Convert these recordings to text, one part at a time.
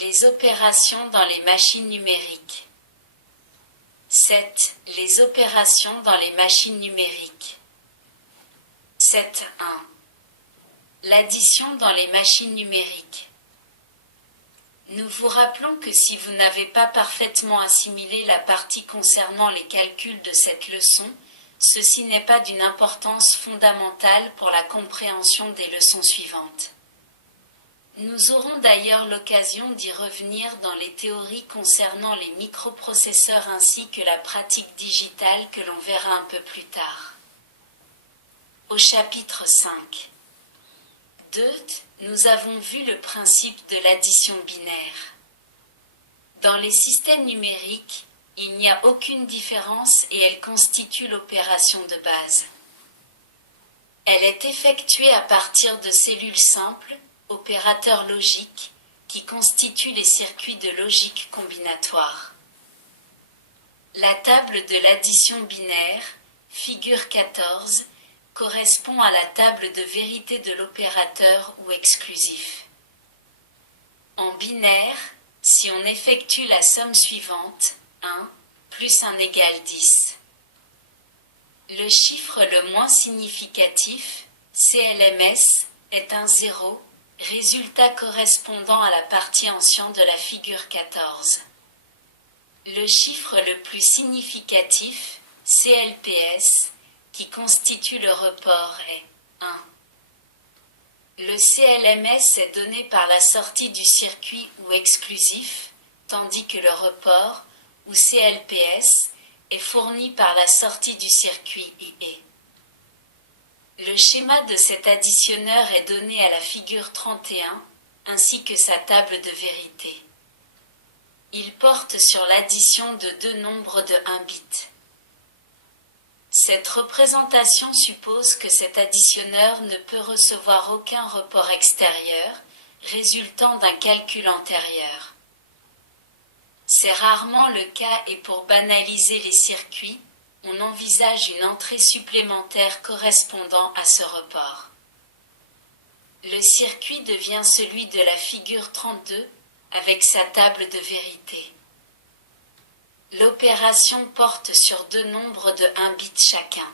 Les opérations dans les machines numériques. 7. Les opérations dans les machines numériques. 7.1. L'addition dans les machines numériques. Nous vous rappelons que si vous n'avez pas parfaitement assimilé la partie concernant les calculs de cette leçon, ceci n'est pas d'une importance fondamentale pour la compréhension des leçons suivantes. Nous aurons d'ailleurs l'occasion d'y revenir dans les théories concernant les microprocesseurs ainsi que la pratique digitale que l'on verra un peu plus tard. Au chapitre 5. 2. Nous avons vu le principe de l'addition binaire. Dans les systèmes numériques, il n'y a aucune différence et elle constitue l'opération de base. Elle est effectuée à partir de cellules simples, opérateurs logiques, qui constituent les circuits de logique combinatoire. La table de l'addition binaire, figure 14, correspond à la table de vérité de l'opérateur ou exclusif. En binaire, si on effectue la somme suivante, 1 plus 1 égale 10. Le chiffre le moins significatif, CLMS, est un 0, résultat correspondant à la partie ancien de la figure 14. Le chiffre le plus significatif, CLPS, qui constitue le report est 1. Le CLMS est donné par la sortie du circuit ou exclusif, tandis que le report, ou CLPS, est fourni par la sortie du circuit IE. Le schéma de cet additionneur est donné à la figure 31, ainsi que sa table de vérité. Il porte sur l'addition de deux nombres de 1 bit. Cette représentation suppose que cet additionneur ne peut recevoir aucun report extérieur, résultant d'un calcul antérieur. C'est rarement le cas et pour banaliser les circuits, on envisage une entrée supplémentaire correspondant à ce report. Le circuit devient celui de la figure 32, avec sa table de vérité. L'opération porte sur deux nombres de 1 bit chacun.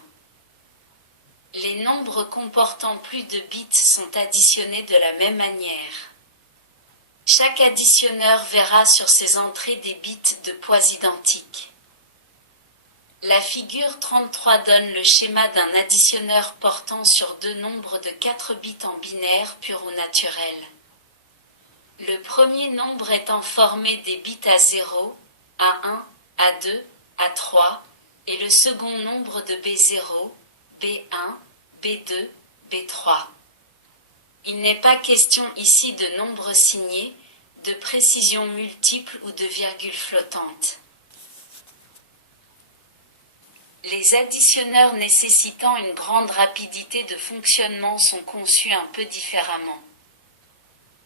Les nombres comportant plus de bits sont additionnés de la même manière. Chaque additionneur verra sur ses entrées des bits de poids identiques. La figure 33 donne le schéma d'un additionneur portant sur deux nombres de 4 bits en binaire pur ou naturel. Le premier nombre étant formé des bits à 0, A1, A2, A3, et le second nombre de B0, B1, B2, B3. Il n'est pas question ici de nombres signés, de précisions multiples ou de virgules flottantes. Les additionneurs nécessitant une grande rapidité de fonctionnement sont conçus un peu différemment.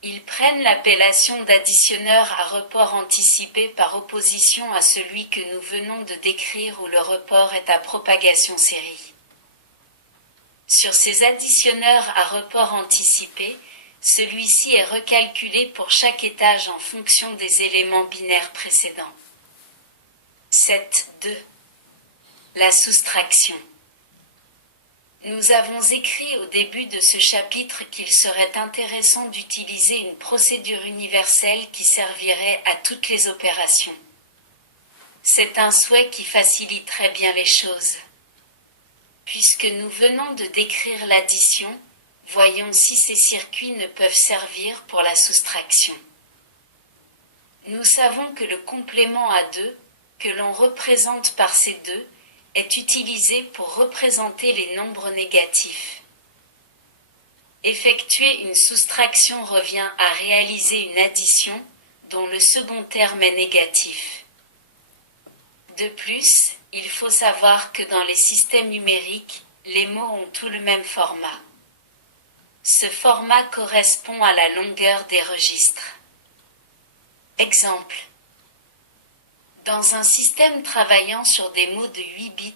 Ils prennent l'appellation d'additionneur à report anticipé par opposition à celui que nous venons de décrire où le report est à propagation série. Sur ces additionneurs à report anticipé, celui-ci est recalculé pour chaque étage en fonction des éléments binaires précédents. 7.2. La soustraction. Nous avons écrit au début de ce chapitre qu'il serait intéressant d'utiliser une procédure universelle qui servirait à toutes les opérations. C'est un souhait qui faciliterait bien les choses. Puisque nous venons de décrire l'addition, voyons si ces circuits ne peuvent servir pour la soustraction. Nous savons que le complément à 2, que l'on représente par ces 2, est utilisé pour représenter les nombres négatifs. Effectuer une soustraction revient à réaliser une addition dont le second terme est négatif. De plus, il faut savoir que dans les systèmes numériques, les mots ont tout le même format. Ce format correspond à la longueur des registres. Exemple. Dans un système travaillant sur des mots de 8 bits,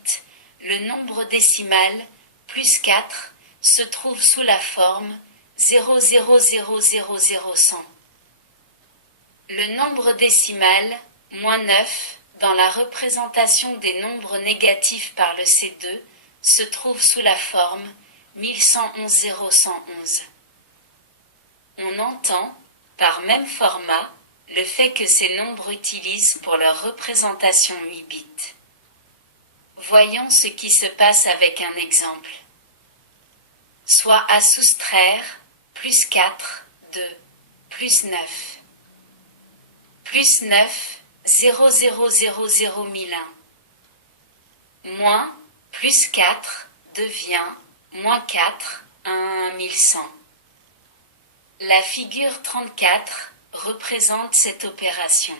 le nombre décimal, plus 4, se trouve sous la forme 0,0000100. Le nombre décimal, -9, dans la représentation des nombres négatifs par le C2, se trouve sous la forme 1111. On entend, par même format, le fait que ces nombres utilisent pour leur représentation 8 bits. Voyons ce qui se passe avec un exemple. Soit à soustraire, plus 4, 2, plus 9. Plus 9, 0000001. Moins, plus 4, devient, moins 4, 1100. La figure 34 représente cette opération.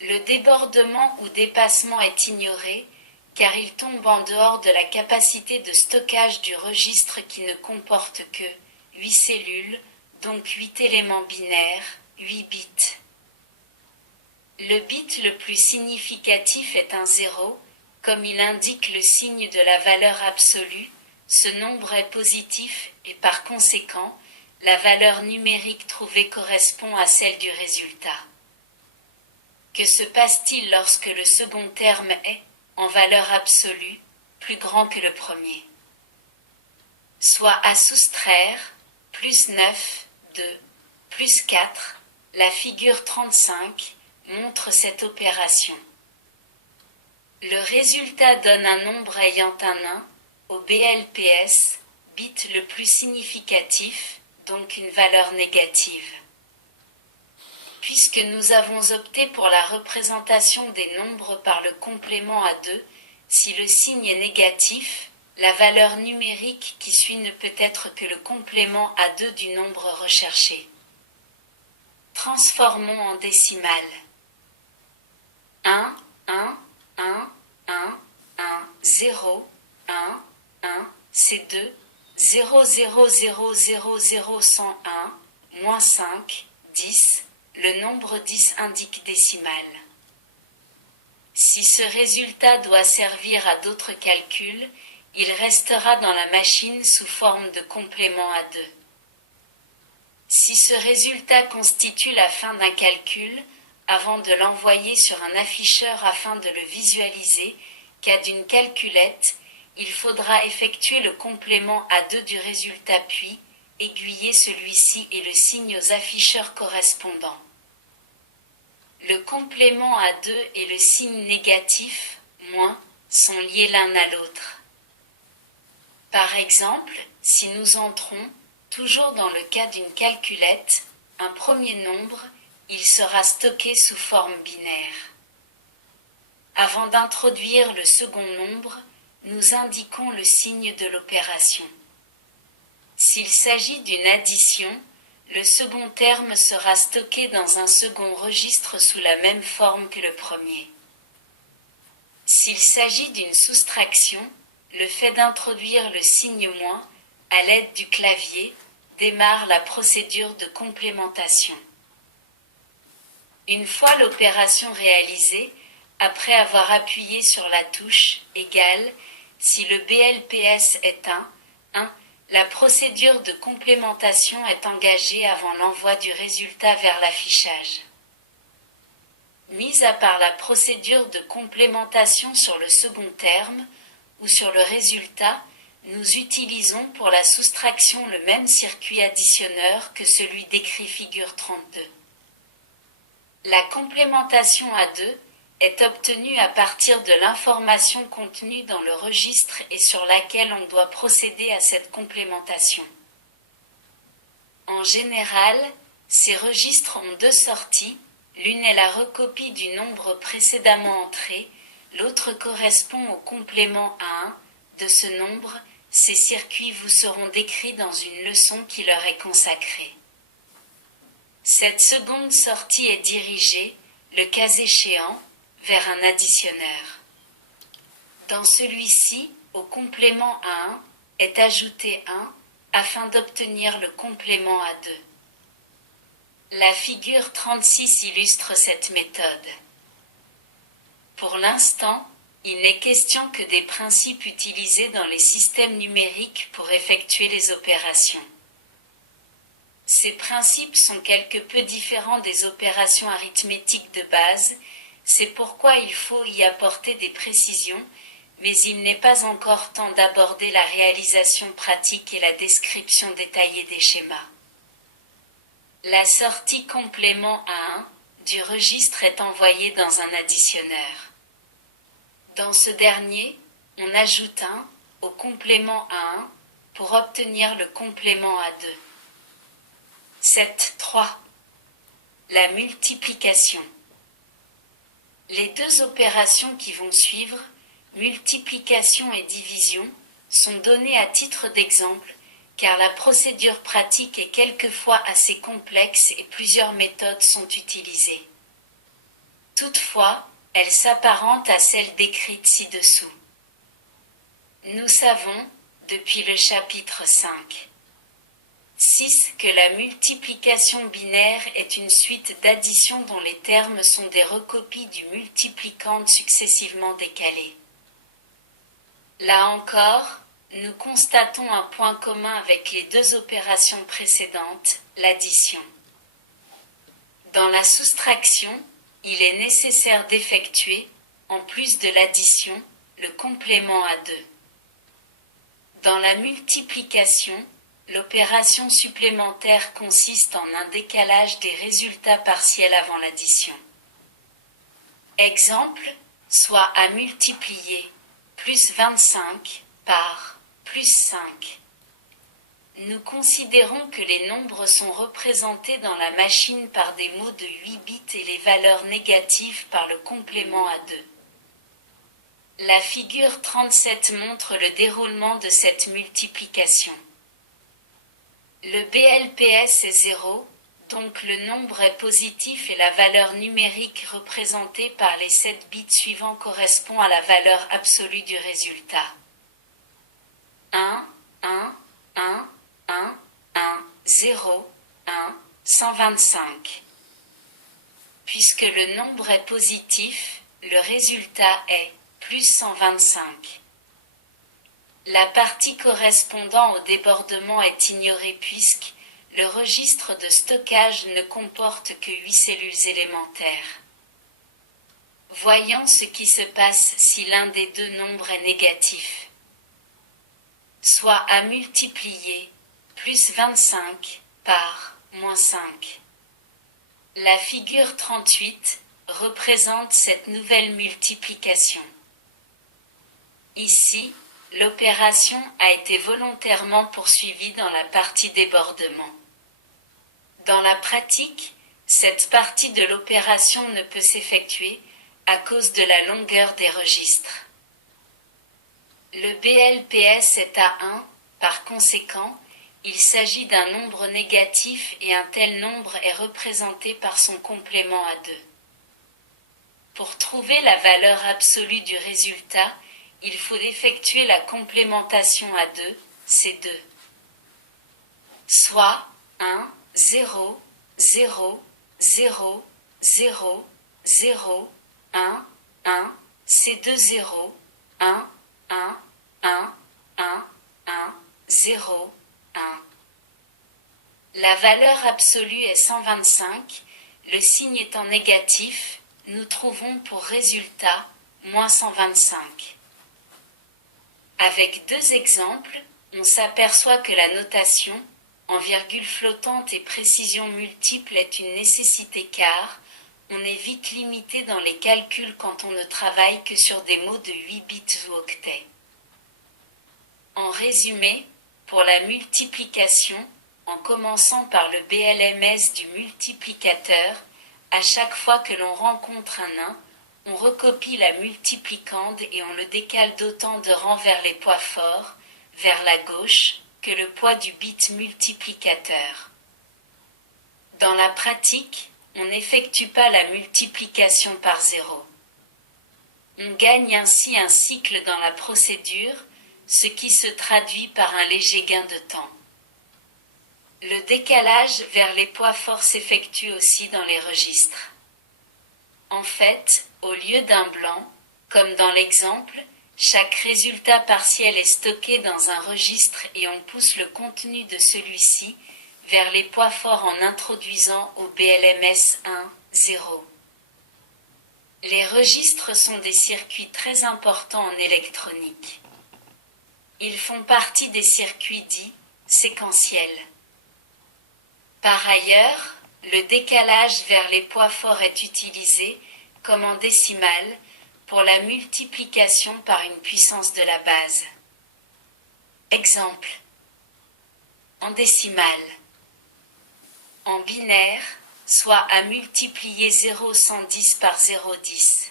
Le débordement ou dépassement est ignoré, car il tombe en dehors de la capacité de stockage du registre qui ne comporte que 8 cellules, donc 8 éléments binaires, 8 bits. Le bit le plus significatif est un 0, comme il indique le signe de la valeur absolue, ce nombre est positif et par conséquent, la valeur numérique trouvée correspond à celle du résultat. Que se passe-t-il lorsque le second terme est, en valeur absolue, plus grand que le premier? Soit à soustraire, plus 9, 2, plus 4, la figure 35 montre cette opération. Le résultat donne un nombre ayant un 1, au BLPS, bit le plus significatif, donc une valeur négative. Puisque nous avons opté pour la représentation des nombres par le complément à 2, si le signe est négatif, la valeur numérique qui suit ne peut être que le complément à 2 du nombre recherché. Transformons en décimale. 1, 1, 1, 1, 1, 0, 1, 1, c'est 2, 0, 0, 0, 0, 0, 101, moins 5, 10, le nombre 10 indique décimale. Si ce résultat doit servir à d'autres calculs, il restera dans la machine sous forme de complément à 2. Si ce résultat constitue la fin d'un calcul, avant de l'envoyer sur un afficheur afin de le visualiser, cas d'une calculette, il faudra effectuer le complément à 2 du résultat puis aiguiller celui-ci et le signe aux afficheurs correspondants. Le complément à 2 et le signe négatif, moins, sont liés l'un à l'autre. Par exemple, si nous entrons, toujours dans le cas d'une calculette, un premier nombre, il sera stocké sous forme binaire. Avant d'introduire le second nombre, nous indiquons le signe de l'opération. S'il s'agit d'une addition, le second terme sera stocké dans un second registre sous la même forme que le premier. S'il s'agit d'une soustraction, le fait d'introduire le signe moins, à l'aide du clavier, démarre la procédure de complémentation. Une fois l'opération réalisée, après avoir appuyé sur la touche « Égal », si le BLPS est 1, la procédure de complémentation est engagée avant l'envoi du résultat vers l'affichage. Mis à part la procédure de complémentation sur le second terme ou sur le résultat, nous utilisons pour la soustraction le même circuit additionneur que celui décrit figure 32. La complémentation à 2 est obtenue à partir de l'information contenue dans le registre et sur laquelle on doit procéder à cette complémentation. En général, ces registres ont deux sorties, l'une est la recopie du nombre précédemment entré, l'autre correspond au complément à 1 de ce nombre. Ces circuits vous seront décrits dans une leçon qui leur est consacrée. Cette seconde sortie est dirigée, le cas échéant, vers un additionneur. Dans celui-ci, au complément à 1, est ajouté 1 afin d'obtenir le complément à 2. La figure 36 illustre cette méthode. Pour l'instant, il n'est question que des principes utilisés dans les systèmes numériques pour effectuer les opérations. Ces principes sont quelque peu différents des opérations arithmétiques de base, c'est pourquoi il faut y apporter des précisions, mais il n'est pas encore temps d'aborder la réalisation pratique et la description détaillée des schémas. La sortie complément à 1 du registre est envoyée dans un additionneur. Dans ce dernier, on ajoute 1 au complément à 1 pour obtenir le complément à 2. 7.3. La multiplication. Les deux opérations qui vont suivre, multiplication et division, sont données à titre d'exemple, car la procédure pratique est quelquefois assez complexe et plusieurs méthodes sont utilisées. Toutefois, elles s'apparentent à celles décrites ci-dessous. Nous savons, depuis le chapitre 5. 6. Que la multiplication binaire est une suite d'additions dont les termes sont des recopies du multiplicand successivement décalées. Là encore, nous constatons un point commun avec les deux opérations précédentes, l'addition. Dans la soustraction, il est nécessaire d'effectuer, en plus de l'addition, le complément à 2. Dans la multiplication, l'opération supplémentaire consiste en un décalage des résultats partiels avant l'addition. Exemple, soit à multiplier plus 25 par plus 5. Nous considérons que les nombres sont représentés dans la machine par des mots de 8 bits et les valeurs négatives par le complément à 2. La figure 37 montre le déroulement de cette multiplication. Le BLPS est 0, donc le nombre est positif et la valeur numérique représentée par les 7 bits suivants correspond à la valeur absolue du résultat. 1, 1, 1, 1, 1, 0, 1, 125. Puisque le nombre est positif, le résultat est plus 125. La partie correspondant au débordement est ignorée puisque le registre de stockage ne comporte que 8 cellules élémentaires. Voyons ce qui se passe si l'un des deux nombres est négatif. Soit à multiplier plus 25 par moins 5. La figure 38 représente cette nouvelle multiplication. Ici, l'opération a été volontairement poursuivie dans la partie débordement. Dans la pratique, cette partie de l'opération ne peut s'effectuer à cause de la longueur des registres. Le BLPS est à 1, par conséquent, il s'agit d'un nombre négatif et un tel nombre est représenté par son complément à 2. Pour trouver la valeur absolue du résultat, il faut effectuer la complémentation à 2, c'est 2. Soit 1, 0, 0, 0, 0, 0, 1, 1, c'est 2 0, 1, 1, 1, 1, 1, 0, 1. La valeur absolue est 125, le signe étant négatif, nous trouvons pour résultat moins 125. Avec deux exemples, on s'aperçoit que la notation, en virgule flottante et précision multiple est une nécessité car on est vite limité dans les calculs quand on ne travaille que sur des mots de 8 bits ou octets. En résumé, pour la multiplication, en commençant par le BLMS du multiplicateur, à chaque fois que l'on rencontre un 1, on recopie la multiplicande et on le décale d'autant de rangs vers les poids forts, vers la gauche, que le poids du bit multiplicateur. Dans la pratique, on n'effectue pas la multiplication par 0. On gagne ainsi un cycle dans la procédure, ce qui se traduit par un léger gain de temps. Le décalage vers les poids forts s'effectue aussi dans les registres. En fait, au lieu d'un blanc, comme dans l'exemple, chaque résultat partiel est stocké dans un registre et on pousse le contenu de celui-ci vers les poids forts en introduisant au BLMS 1, 0. Les registres sont des circuits très importants en électronique. Ils font partie des circuits dits séquentiels. Par ailleurs, le décalage vers les poids forts est utilisé, comme en décimale, pour la multiplication par une puissance de la base. Exemple. En décimale. En binaire, soit à multiplier 0,110 par 0,10.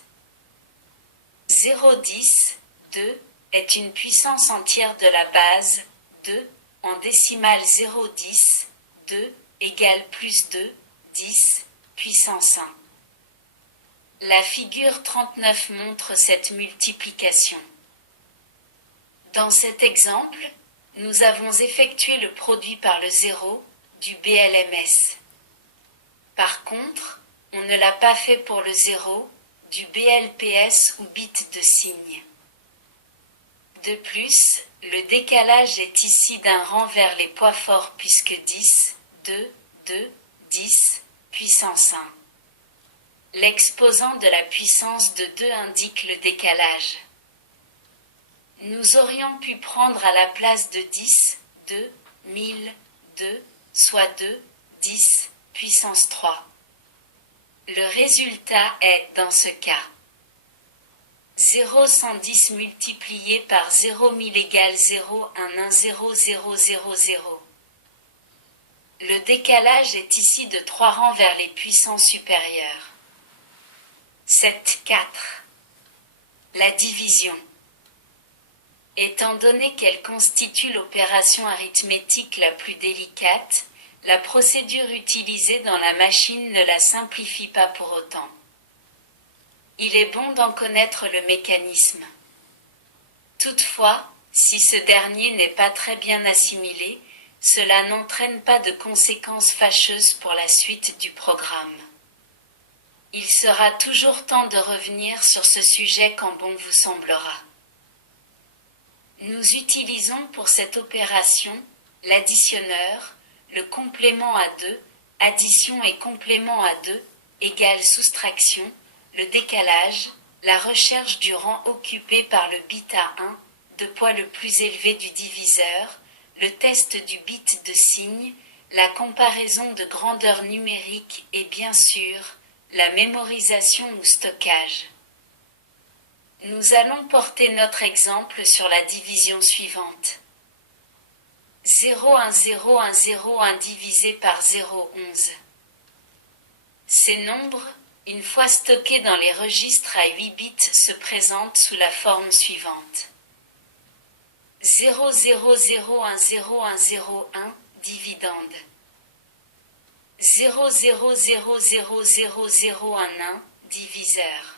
0,10, 2, est une puissance entière de la base, 2, en décimale 0,10, 2, égale plus 2, 10, puissance 1. La figure 39 montre cette multiplication. Dans cet exemple, nous avons effectué le produit par le 0 du BLMS. Par contre, on ne l'a pas fait pour le 0 du BLPS ou bit de signe. De plus, le décalage est ici d'un rang vers les poids forts puisque 10, 2, 2, 10, puissance 1. L'exposant de la puissance de 2 indique le décalage. Nous aurions pu prendre à la place de 10, 2, 1000, 2, soit 2, 10, puissance 3. Le résultat est, dans ce cas, 0,110 multiplié par 0,1000 égale 0,11,0,0,0,0. Le décalage est ici de 3 rangs vers les puissances supérieures. 7, 4. La division. Étant donné qu'elle constitue l'opération arithmétique la plus délicate, la procédure utilisée dans la machine ne la simplifie pas pour autant. Il est bon d'en connaître le mécanisme. Toutefois, si ce dernier n'est pas très bien assimilé, cela n'entraîne pas de conséquences fâcheuses pour la suite du programme. Il sera toujours temps de revenir sur ce sujet quand bon vous semblera. Nous utilisons pour cette opération l'additionneur, le complément à 2, addition et complément à 2, égale soustraction, le décalage, la recherche du rang occupé par le bit à 1, de poids le plus élevé du diviseur, le test du bit de signe, la comparaison de grandeur numérique et bien sûr, la mémorisation ou stockage. Nous allons porter notre exemple sur la division suivante. 0,1,0,1,0,1 divisé par 0,11. Ces nombres, une fois stockés dans les registres à 8 bits, se présentent sous la forme suivante. 0,0,0,1,0,1,0,1 dividende. 0,0,0,0,0,0,1 diviseur.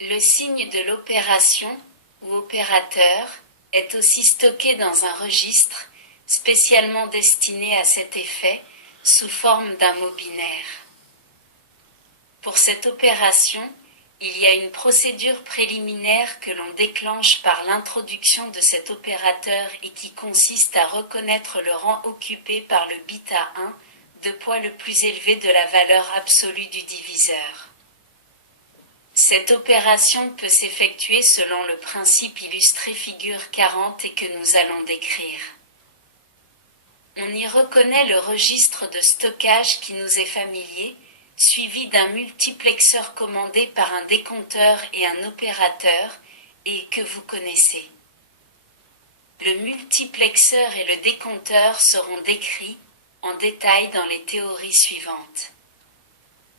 Le signe de l'opération, ou opérateur, est aussi stocké dans un registre, spécialement destiné à cet effet, sous forme d'un mot binaire. Pour cette opération, il y a une procédure préliminaire que l'on déclenche par l'introduction de cet opérateur et qui consiste à reconnaître le rang occupé par le bit à 1, de poids le plus élevé de la valeur absolue du diviseur. Cette opération peut s'effectuer selon le principe illustré figure 40 et que nous allons décrire. On y reconnaît le registre de stockage qui nous est familier, suivi d'un multiplexeur commandé par un décompteur et un opérateur, et que vous connaissez. Le multiplexeur et le décompteur seront décrits en détail dans les théories suivantes.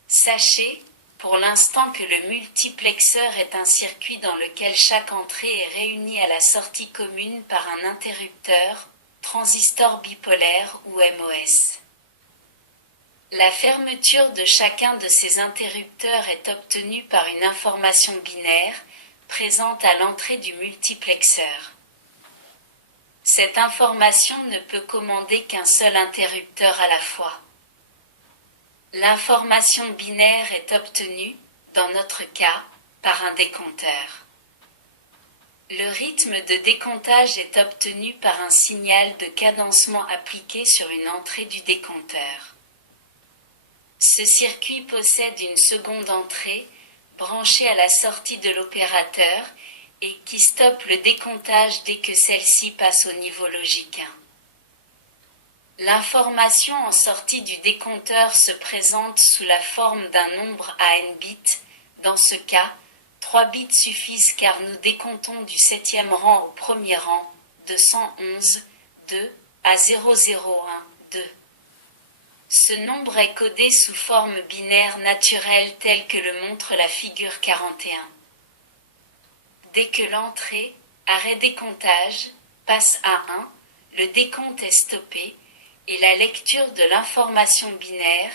Sachez, pour l'instant, que le multiplexeur est un circuit dans lequel chaque entrée est réunie à la sortie commune par un interrupteur, transistor bipolaire ou MOS. La fermeture de chacun de ces interrupteurs est obtenue par une information binaire, présente à l'entrée du multiplexeur. Cette information ne peut commander qu'un seul interrupteur à la fois. L'information binaire est obtenue, dans notre cas, par un décompteur. Le rythme de décomptage est obtenu par un signal de cadencement appliqué sur une entrée du décompteur. Ce circuit possède une seconde entrée, branchée à la sortie de l'opérateur, et qui stoppe le décomptage dès que celle-ci passe au niveau logique 1. L'information en sortie du décompteur se présente sous la forme d'un nombre à n bits. Dans ce cas, 3 bits suffisent car nous décomptons du 7e rang au premier rang, de 111, 2 à 001, 2. Ce nombre est codé sous forme binaire naturelle telle que le montre la figure 41. Dès que l'entrée, arrêt décomptage, passe à 1, le décompte est stoppé, et la lecture de l'information binaire,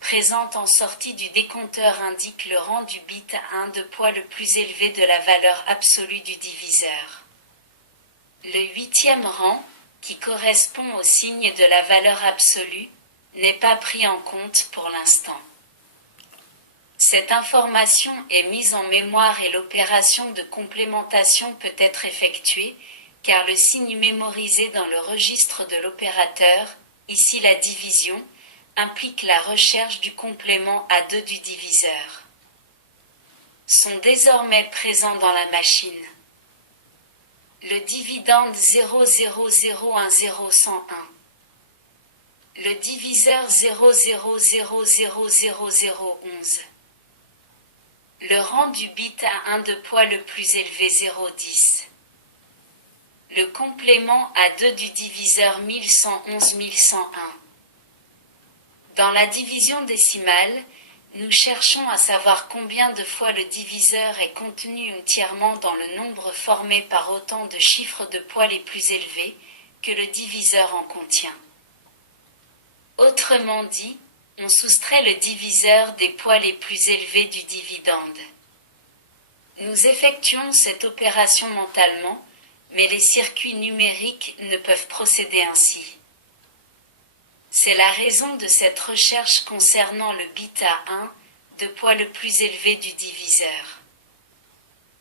présente en sortie du décompteur indique le rang du bit 1 de poids le plus élevé de la valeur absolue du diviseur. Le 8e rang, qui correspond au signe de la valeur absolue, n'est pas pris en compte pour l'instant. Cette information est mise en mémoire et l'opération de complémentation peut être effectuée, car le signe mémorisé dans le registre de l'opérateur, ici la division, implique la recherche du complément à 2 du diviseur. Sont désormais présents dans la machine le dividende 000100101, le diviseur 00000011, le rang du bit à 1 de poids le plus élevé 010, le complément à 2 du diviseur 1111-1101. Dans la division décimale, nous cherchons à savoir combien de fois le diviseur est contenu entièrement dans le nombre formé par autant de chiffres de poids les plus élevés que le diviseur en contient. Autrement dit, on soustrait le diviseur des poids les plus élevés du dividende. Nous effectuons cette opération mentalement, mais les circuits numériques ne peuvent procéder ainsi. C'est la raison de cette recherche concernant le bit à 1 de poids le plus élevé du diviseur.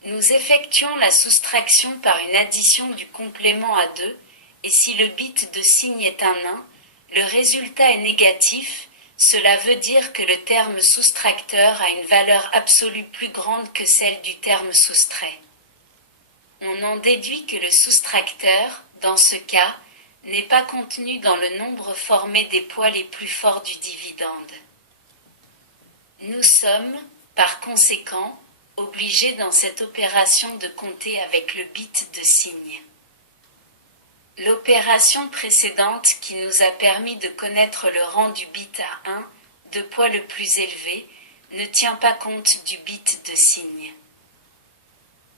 Nous effectuons la soustraction par une addition du complément à 2, et si le bit de signe est un 1, le résultat est négatif, cela veut dire que le terme soustracteur a une valeur absolue plus grande que celle du terme soustrait. On en déduit que le soustracteur, dans ce cas, n'est pas contenu dans le nombre formé des poids les plus forts du dividende. Nous sommes, par conséquent, obligés dans cette opération de compter avec le bit de signe. L'opération précédente qui nous a permis de connaître le rang du bit à 1 de poids le plus élevé ne tient pas compte du bit de signe.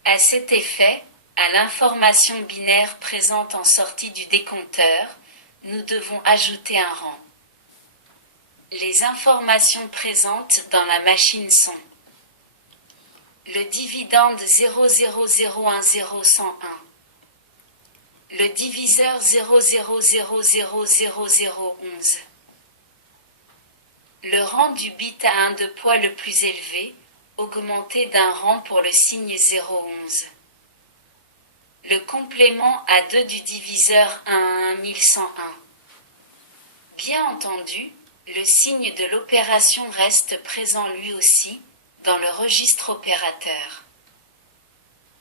À cet effet, à l'information binaire présente en sortie du décompteur, nous devons ajouter un rang. Les informations présentes dans la machine sont le dividende 000100101, le diviseur 00000011, le rang du bit à 1 de poids le plus élevé, augmenté d'un rang pour le signe 011. Le complément à 2 du diviseur 1 à 1101. Bien entendu, le signe de l'opération reste présent lui aussi dans le registre opérateur.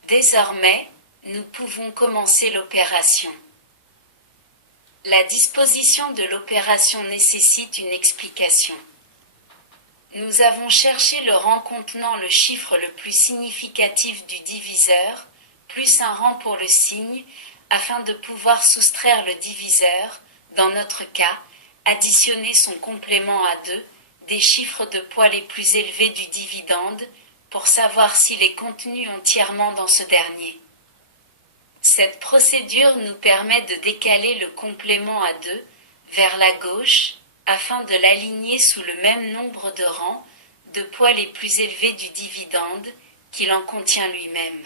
Désormais, nous pouvons commencer l'opération. La disposition de l'opération nécessite une explication. Nous avons cherché le rang contenant le chiffre le plus significatif du diviseur, plus un rang pour le signe, afin de pouvoir soustraire le diviseur, dans notre cas, additionner son complément à 2, des chiffres de poids les plus élevés du dividende, pour savoir s'il est contenu entièrement dans ce dernier. Cette procédure nous permet de décaler le complément à 2 vers la gauche, afin de l'aligner sous le même nombre de rangs de poids les plus élevés du dividende qu'il en contient lui-même.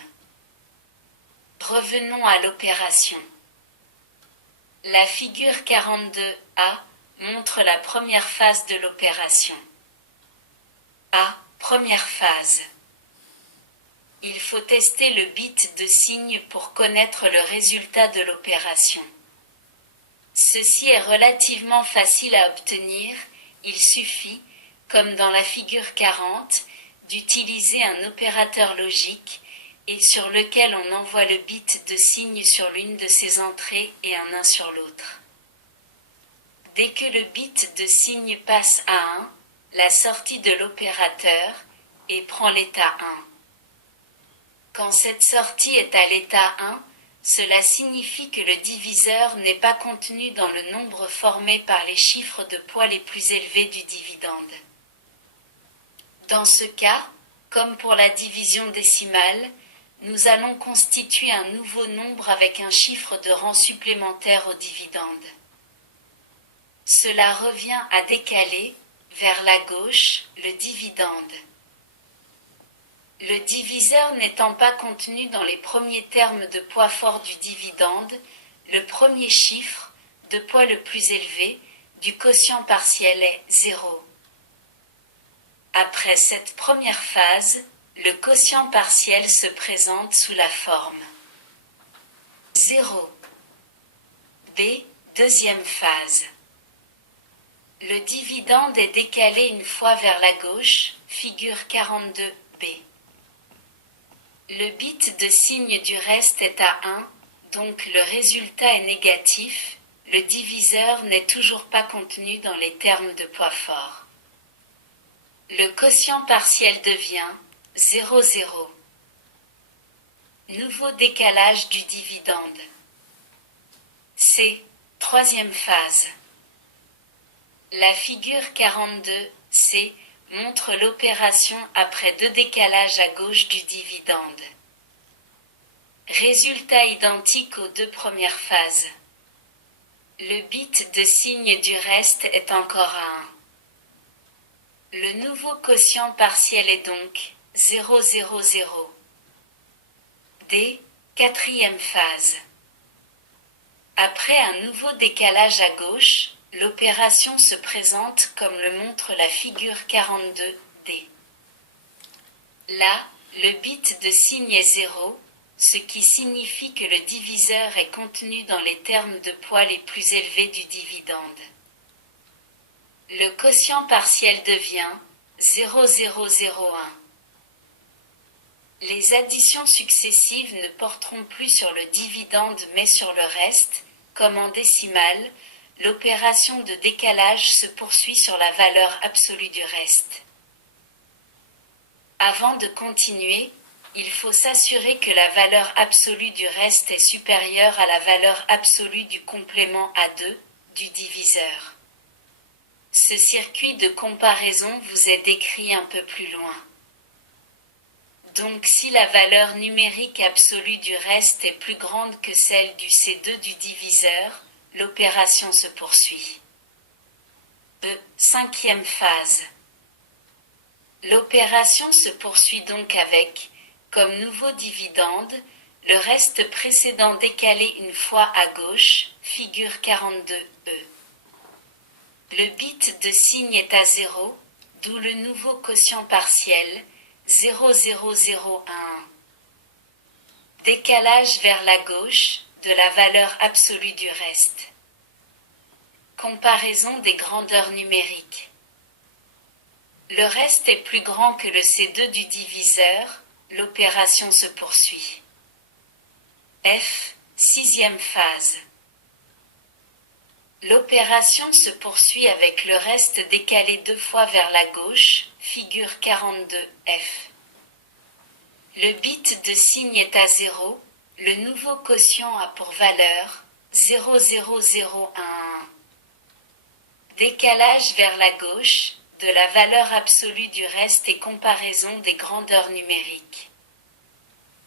Revenons à l'opération. La figure 42A montre la première phase de l'opération. A. Première phase. Il faut tester le bit de signe pour connaître le résultat de l'opération. Ceci est relativement facile à obtenir, il suffit, comme dans la figure 40, d'utiliser un opérateur logique, et sur lequel on envoie le bit de signe sur l'une de ses entrées et un sur l'autre. Dès que le bit de signe passe à 1, la sortie de l'opérateur, et prend l'état 1. Quand cette sortie est à l'état 1, cela signifie que le diviseur n'est pas contenu dans le nombre formé par les chiffres de poids les plus élevés du dividende. Dans ce cas, comme pour la division décimale, nous allons constituer un nouveau nombre avec un chiffre de rang supplémentaire au dividende. Cela revient à décaler, vers la gauche, le dividende. Le diviseur n'étant pas contenu dans les premiers termes de poids fort du dividende, le premier chiffre, de poids le plus élevé, du quotient partiel est 0. Après cette première phase, le quotient partiel se présente sous la forme 0. B. Deuxième phase. Le dividende est décalé une fois vers la gauche, figure 42b. Le bit de signe du reste est à 1, donc le résultat est négatif, le diviseur n'est toujours pas contenu dans les termes de poids fort. Le quotient partiel devient 0, 0. Nouveau décalage du dividende. C. Troisième phase. La figure 42C montre l'opération après deux décalages à gauche du dividende. Résultat identique aux deux premières phases. Le bit de signe du reste est encore à 1. Le nouveau quotient partiel est donc 0, 0, 0. D. Quatrième phase. Après un nouveau décalage à gauche, l'opération se présente comme le montre la figure 42D. Là, le bit de signe est 0, ce qui signifie que le diviseur est contenu dans les termes de poids les plus élevés du dividende. Le quotient partiel devient 0,001. Les additions successives ne porteront plus sur le dividende mais sur le reste, comme en décimale, l'opération de décalage se poursuit sur la valeur absolue du reste. Avant de continuer, il faut s'assurer que la valeur absolue du reste est supérieure à la valeur absolue du complément A2 du diviseur. Ce circuit de comparaison vous est décrit un peu plus loin. Donc si la valeur numérique absolue du reste est plus grande que celle du C2 du diviseur, l'opération se poursuit. Cinquième phase. L'opération se poursuit donc avec, comme nouveau dividende, le reste précédent décalé une fois à gauche, figure 42E. Le bit de signe est à 0, d'où le nouveau quotient partiel, 0,001. Décalage vers la gauche, de la valeur absolue du reste. Comparaison des grandeurs numériques. Le reste est plus grand que le C2 du diviseur, l'opération se poursuit. F. Sixième phase. L'opération se poursuit avec le reste décalé deux fois vers la gauche, figure 42F. Le bit de signe est à 0, le nouveau quotient a pour valeur 0,001. Décalage vers la gauche, de la valeur absolue du reste et comparaison des grandeurs numériques.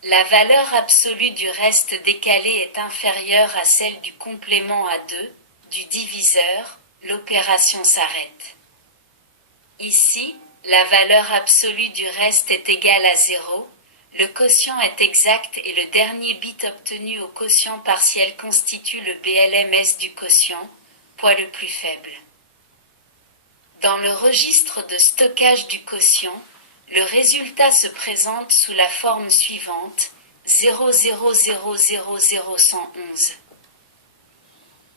La valeur absolue du reste décalé est inférieure à celle du complément à 2, du diviseur, l'opération s'arrête. Ici, la valeur absolue du reste est égale à 0, le quotient est exact et le dernier bit obtenu au quotient partiel constitue le BLMS du quotient, poids le plus faible. Dans le registre de stockage du quotient, Le résultat se présente sous la forme suivante, 0,0000111.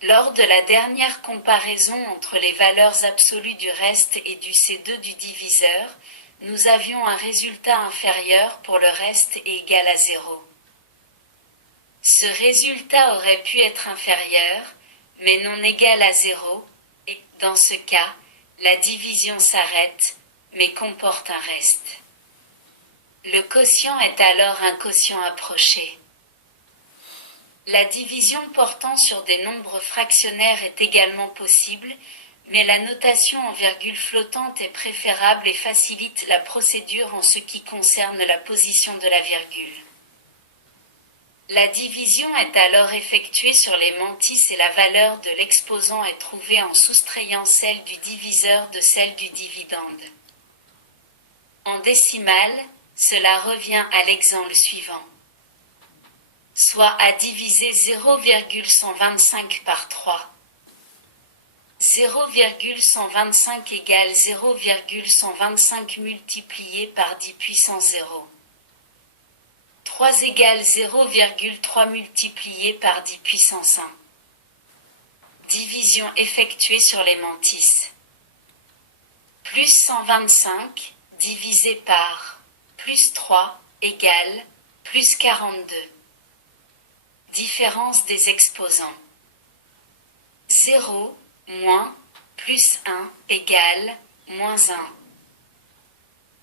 Lors de la dernière comparaison entre les valeurs absolues du reste et du C2 du diviseur, nous avions un résultat inférieur pour le reste et égal à 0. Ce résultat aurait pu être inférieur, mais non égal à 0, et, dans ce cas, la division s'arrête, mais comporte un reste. Le quotient est alors un quotient approché. La division portant sur des nombres fractionnaires est également possible, mais la notation en virgule flottante est préférable et facilite la procédure en ce qui concerne la position de la virgule. La division est alors effectuée sur les mantisses et la valeur de l'exposant est trouvée en soustrayant celle du diviseur de celle du dividende. En décimale, cela revient à l'exemple suivant. Soit à diviser 0,125 par 3. 0,125 égale 0,125 multiplié par 10 puissance 0. 3 égale 0,3 multiplié par 10 puissance 1. Division effectuée sur les mantisses. Plus 125 divisé par plus 3 égale plus 42. Différence des exposants. 0 moins plus 1 égale moins 1.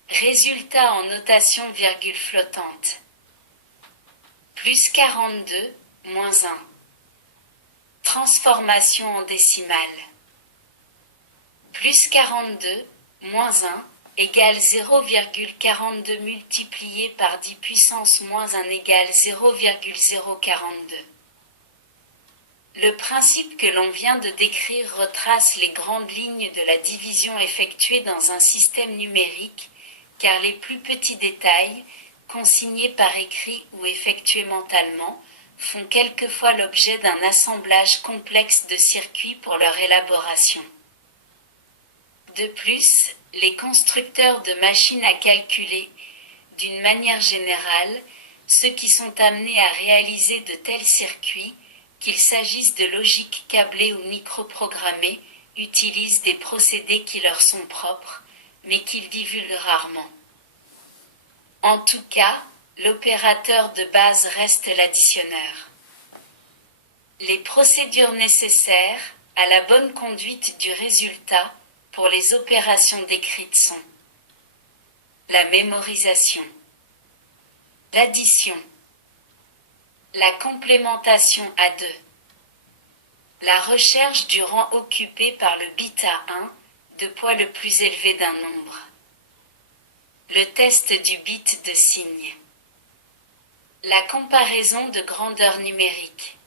Résultat en notation virgule flottante. Plus 42, moins 1. Transformation en décimale. Plus 42, moins 1, égale 0,42 multiplié par 10 puissance moins 1 égale 0,042. Le principe que l'on vient de décrire retrace les grandes lignes de la division effectuée dans un système numérique, car les plus petits détails, consignés par écrit ou effectués mentalement, font quelquefois l'objet d'un assemblage complexe de circuits pour leur élaboration. De plus, les constructeurs de machines à calculer, d'une manière générale, ceux qui sont amenés à réaliser de tels circuits, qu'il s'agisse de logique câblée ou microprogrammée, utilisent des procédés qui leur sont propres, mais qu'ils divulguent rarement. En tout cas, l'opérateur de base reste l'additionneur. Les procédures nécessaires à la bonne conduite du résultat pour les opérations décrites sont la mémorisation, l'addition, la complémentation à 2, la recherche du rang occupé par le bit à 1 de poids le plus élevé d'un nombre, le test du bit de signe, la comparaison de grandeur numérique,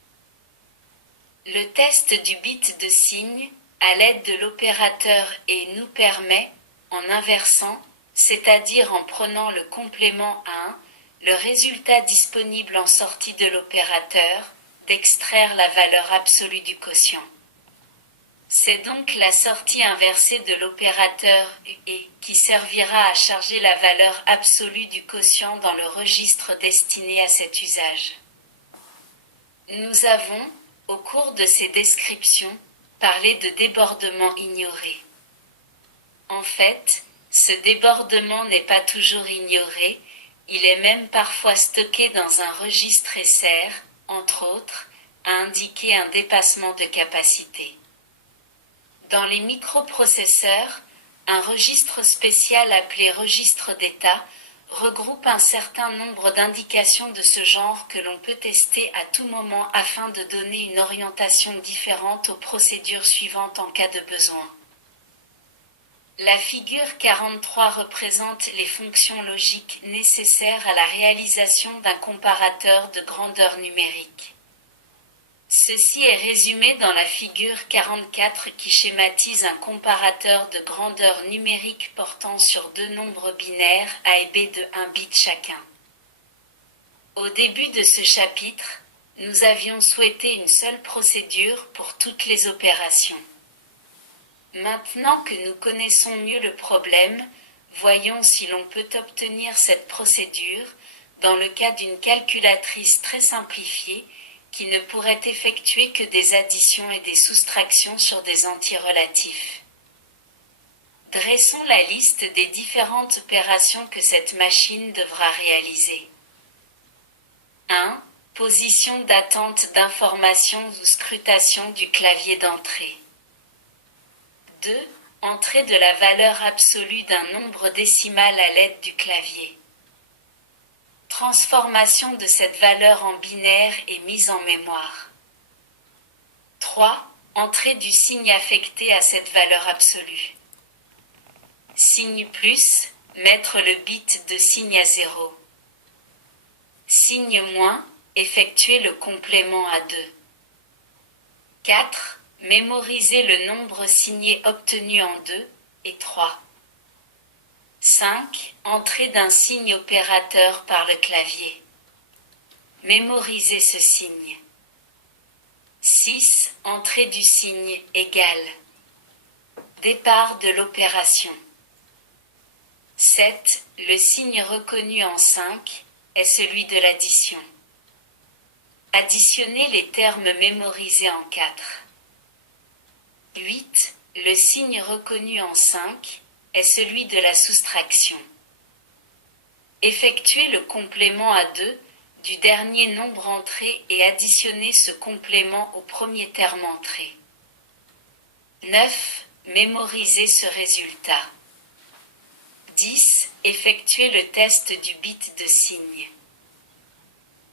le test du bit de signe à l'aide de l'opérateur et nous permet, en inversant, c'est-à-dire en prenant le complément à 1, le résultat disponible en sortie de l'opérateur, d'extraire la valeur absolue du quotient. C'est donc la sortie inversée de l'opérateur et qui servira à charger la valeur absolue du quotient dans le registre destiné à cet usage. Nous avons, au cours de ces descriptions, parlé de débordement ignoré. En fait, ce débordement n'est pas toujours ignoré, il est même parfois stocké dans un registre et sert, entre autres, à indiquer un dépassement de capacité. Dans les microprocesseurs, un registre spécial appelé registre d'état regroupe un certain nombre d'indications de ce genre que l'on peut tester à tout moment afin de donner une orientation différente aux procédures suivantes en cas de besoin. La figure 43 représente les fonctions logiques nécessaires à la réalisation d'un comparateur de grandeur numérique. Ceci est résumé dans la figure 44 qui schématise un comparateur de grandeur numérique portant sur deux nombres binaires A et B de 1 bit chacun. Au début de ce chapitre, nous avions souhaité une seule procédure pour toutes les opérations. Maintenant que nous connaissons mieux le problème, Voyons si l'on peut obtenir cette procédure dans le cas d'une calculatrice très simplifiée qui ne pourrait effectuer que des additions et des soustractions sur des entiers relatifs. Dressons la liste des différentes opérations que cette machine devra réaliser. 1. Position d'attente d'information ou scrutation du clavier d'entrée. 2. Entrée de la valeur absolue d'un nombre décimal à l'aide du clavier. Transformation de cette valeur en binaire et mise en mémoire. 3. Entrée du signe affecté à cette valeur absolue. Signe plus, mettre le bit de signe à 0. Signe moins, effectuer le complément à 2. 4. Mémoriser le nombre signé obtenu en 2, et 3. 5. Entrée d'un signe opérateur par le clavier. Mémoriser ce signe. 6. Entrée du signe égal. Départ de l'opération. 7. Le signe reconnu en 5 est celui de l'addition. Additionner les termes mémorisés en 4. 8. Le signe reconnu en 5 est celui de la soustraction. Effectuer le complément à 2 du dernier nombre entré et additionner ce complément au premier terme entré. 9. Mémoriser ce résultat. 10. Effectuer le test du bit de signe.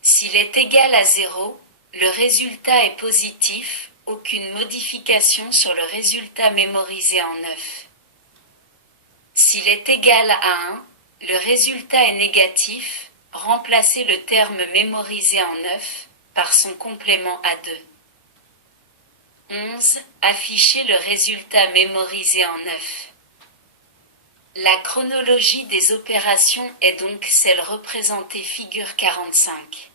S'il est égal à 0, le résultat est positif, aucune modification sur le résultat mémorisé en 9. S'il est égal à 1, le résultat est négatif, remplacez le terme mémorisé en 9 par son complément à 2. 11. Afficher le résultat mémorisé en 9. La chronologie des opérations est donc celle représentée figure 45.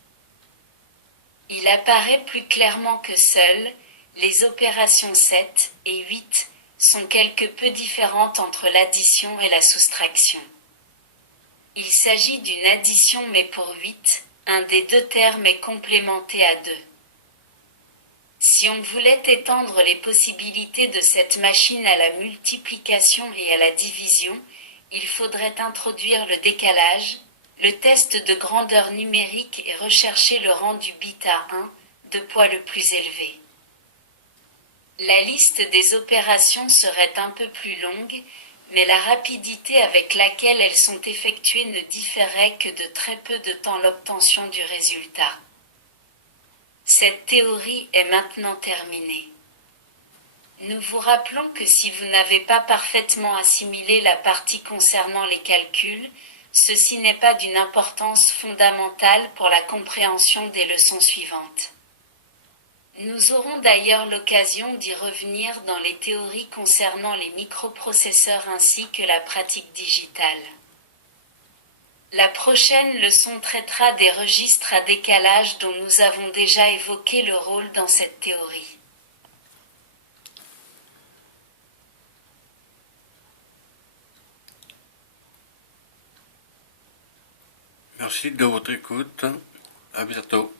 Il apparaît plus clairement que seules les opérations 7 et 8 sont quelque peu différentes entre l'addition et la soustraction. Il s'agit d'une addition mais pour 8, un des deux termes est complémenté à 2. Si on voulait étendre les possibilités de cette machine à la multiplication et à la division, il faudrait introduire le décalage, le test de grandeur numérique et rechercher le rang du bit à 1, de poids le plus élevé. La liste des opérations serait un peu plus longue, mais la rapidité avec laquelle elles sont effectuées ne différerait que de très peu de temps l'obtention du résultat. Cette théorie est maintenant terminée. Nous vous rappelons que si vous n'avez pas parfaitement assimilé la partie concernant les calculs, ceci n'est pas d'une importance fondamentale pour la compréhension des leçons suivantes. Nous aurons d'ailleurs l'occasion d'y revenir dans les théories concernant les microprocesseurs ainsi que la pratique digitale. La prochaine leçon traitera des registres à décalage dont nous avons déjà évoqué le rôle dans cette théorie. Merci de votre écoute. À bientôt.